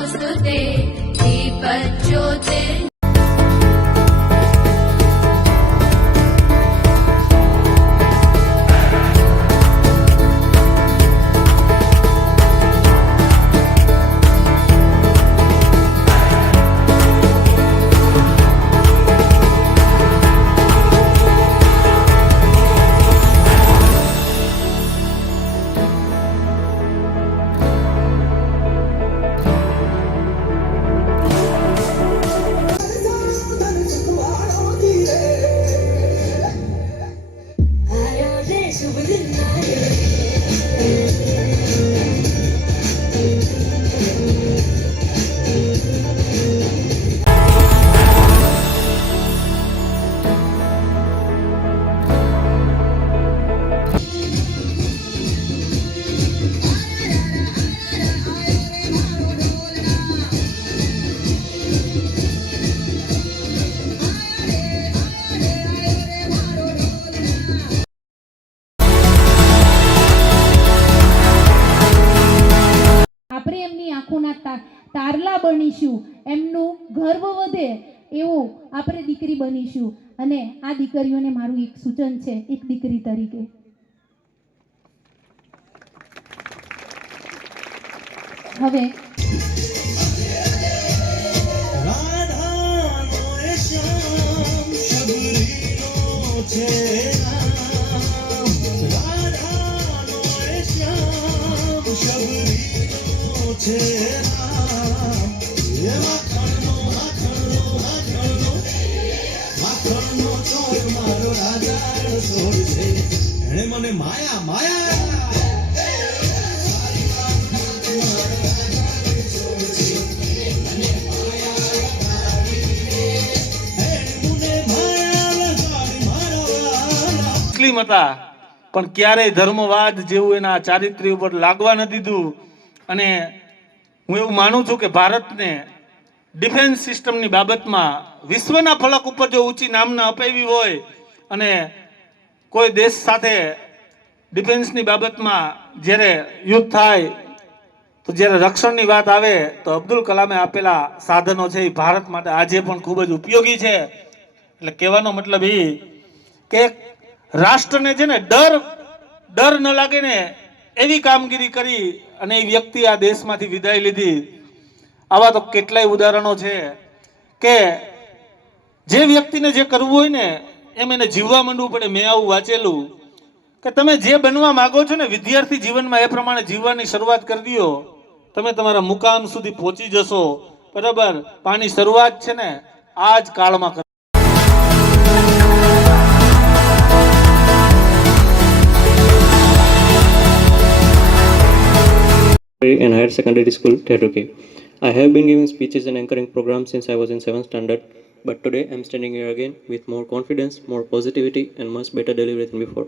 नमोऽस्तुते दीपज्योतिर् આપણે એમની આંખોના તારલા બનીશું, એમનું ગર્વ વધે એવું આપણે દીકરી બનીશું. અને આ દીકરીઓને મારું એક સૂચન છે, એક દીકરી તરીકે હવે મને માયા માયા મુસ્લિમ હતા પણ ક્યારેય ધર્મવાદ જેવું એના ચારિત્ર્ય ઉપર લાગવા ન દીધું. અને હું એવું માનું છું કે ભારતને ડિફેન્સ સિસ્ટમની બાબતમાં વિશ્વના ફલક ઉપર જો ઊંચી નામના અપાવી હોય અને કોઈ દેશ સાથે ડિફેન્સની બાબતમાં જ્યારે યુદ્ધ થાય તો જ્યારે રક્ષણની વાત આવે તો અબ્દુલ કલામે આપેલા સાધનો છે એ ભારત માટે આજે પણ ખૂબ જ ઉપયોગી છે. એટલે કહેવાનો મતલબ એ કે રાષ્ટ્રને છે ને ડર ન લાગે ને એવી કામગીરી કરી અને એ વ્યક્તિ આ દેશમાંથી વિદાય લીધી. આવા તો કેટલાય ઉદાહરણો છે કે જે વ્યક્તિને જે કરવું હોય ને એમ એને જીવવા માંડવું પડે. મેં આવું વાંચેલું કે તમે જે બનવા માંગો છો ને વિદ્યાર્થી જીવનમાં એ પ્રમાણે જીવવાની શરૂઆત કરી દો, તમે તમારા મુકામ સુધી પહોંચી જશો. બરાબર, પાણી શરૂઆત છે ને આ જ કાળમાં and higher secondary school, Teruke. I have been giving speeches and anchoring programs since I was in 7th standard, but today I'm standing here again with more confidence, more positivity, and much better delivery than before.